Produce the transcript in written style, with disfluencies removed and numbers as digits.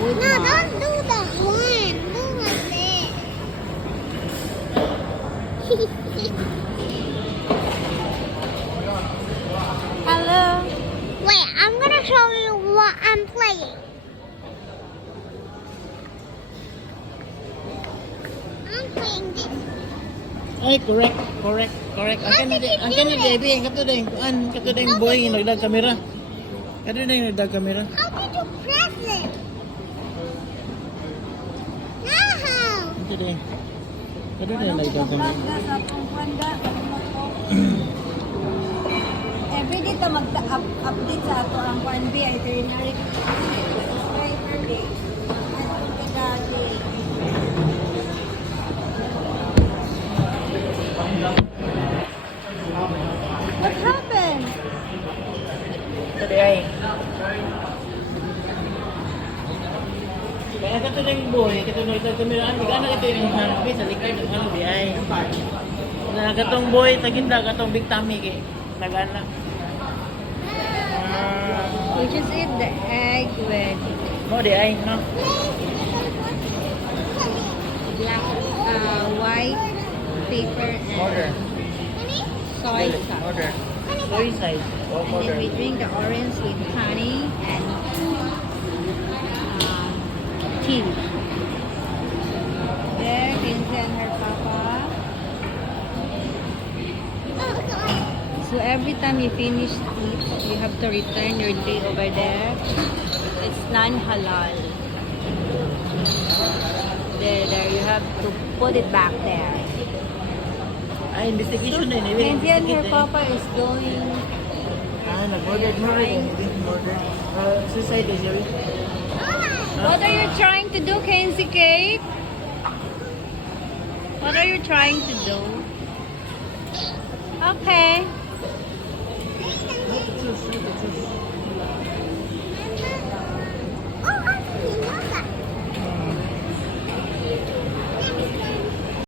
wood No, mark. don't do the one. Do like this. Hello. Wait, I'm gonna show you what I'm playing. I'm playing this. Ay, correct. Ang How did you do kanina it? baby, kato ding boy nagdag kamera. Kato ding nagdag kamera. How did you press it? Now. Kato ding nagdag kamera. Sa atong panda. Every day ta mag-update sa ato ang PNB itinerary. Subscriber day. Atong kadali. What happened? Kato ay. Kaya kato ding boy, kato nagdag kamera. Ang gana ito yung hanapin sa likod ng ano di ay. Na katong boy taginda katong big tummy kay nagana. We just eat the egg with Mo di ay no. black, white paper Order. and soy sauce. Order. Soy size. And then we drink the orange with honey and tea. There, Kinsey and her papa. So every time you finish eat, you have to return your tray over there. It's non-halal. There, you have to put it back there. Ay, investigation din. Kinsey and her papa is going. Nag-order mo rin. Order. Sa side is yun. What are you trying to do, Kenzie Kate? What are you trying to do? Okay. It's just